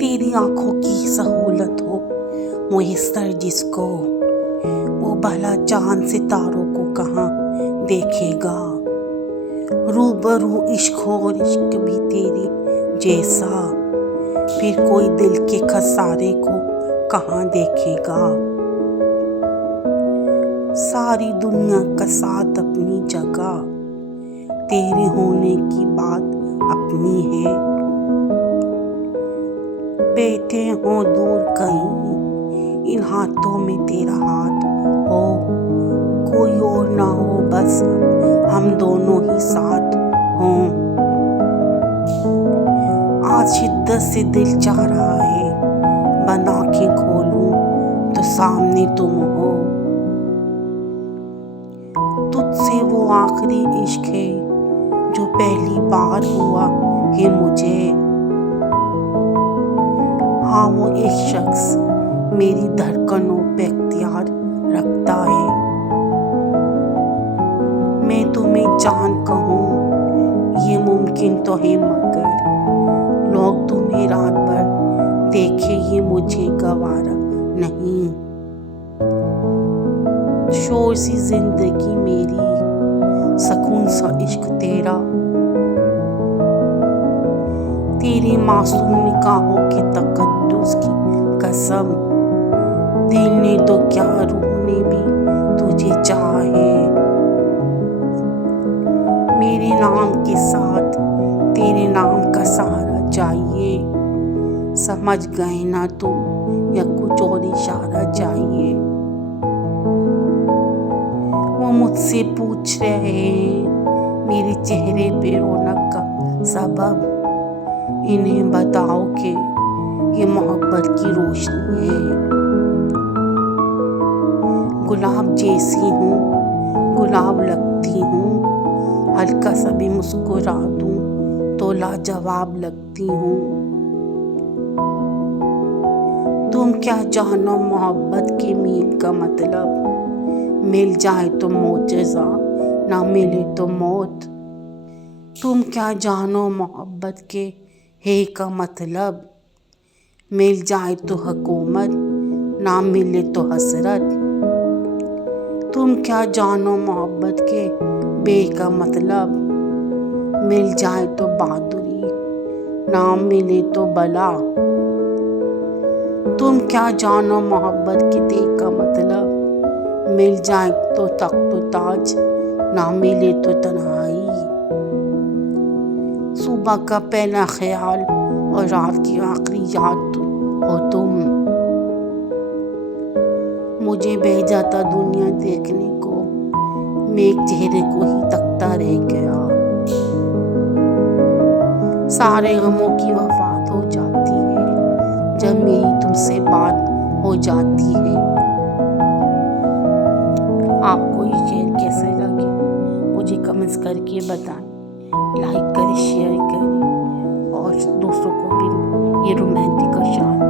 तेरी आंखों की सहूलत हो मुयस्सर जिसको, वो भला चांद सितारों को कहाँ देखेगा। रूबरू इश्क हो और इश्क भी तेरी जैसा, फिर कोई दिल के खसारे को कहाँ देखेगा। सारी दुनिया का साथ अपनी जगह, तेरे होने की बात अपनी है। बैठे हो दूर कहीं, इन हाथों में तेरा हाथ हो, कोई और ना हो बस हम दोनों ही साथ हों। आज शिद्दत से दिल चाह रहा है, बंद आंखें खोलूं तो सामने तुम हो। तुझसे वो आखिरी इश्क है जो पहली बार हुआ है मुझे। हाँ, वो एक शख्स मेरी धड़कनों पे इख्तियार रखता है। मैं तुम्हें जान कहूँ ये मुमकिन तो है, मगर लोग तुम्हें रात भर देखे ये मुझे गवारा नहीं। शोर सी जिंदगी मेरी, सुकून सा इश्क तेरा, तेरी मासूम निगाहों के तकद्दुस की कसम, दिल ने तो क्या रूह ने भी तुझे चाहे। मेरे नाम के साथ तेरे नाम का सहारा चाहिए, समझ गए ना तुम या कुछ और इशारा चाहिए। वो मुझसे पूछ रहे हैं मेरे चेहरे पे रौनक का सबब, इन्हें बताओ कि ये मोहब्बत की रोशनी है। गुलाब जैसी हूँ, गुलाब लगती हूँ, हल्का सा भी मुस्कुरा दूँ तो लाजवाब लगती हूँ। तुम क्या जानो मोहब्बत के मील का मतलब, मिल जाए तो मोजज़ा, ना मिले तो मौत। तुम क्या जानो मोहब्बत के है का मतलब, मिल जाए तो हुकूमत, ना मिले तो हसरत। तुम क्या जानो मोहब्बत के बे का मतलब, मिल जाए तो बहादुरी, ना मिले तो बला। तुम क्या जानो मोहब्बत के ते का मतलब, मिल जाए तो तख्त ताज, ना मिले तो तन्हाई। सुबह का पहला ख्याल और रात की आखिरी याद हो तुम, मुझे भेजा था दुनिया देखने को, मैं एक चेहरे को ही तकता रह गया। सारे गमों की वफात हो जाती है जब मेरी तुमसे बात हो जाती है। आपको ये शेयर कैसे लगे मुझे कमेंट्स करके बताएं। लाइक करें, शेयर करें और दोस्तों को भी ये रोमांटिक और शांत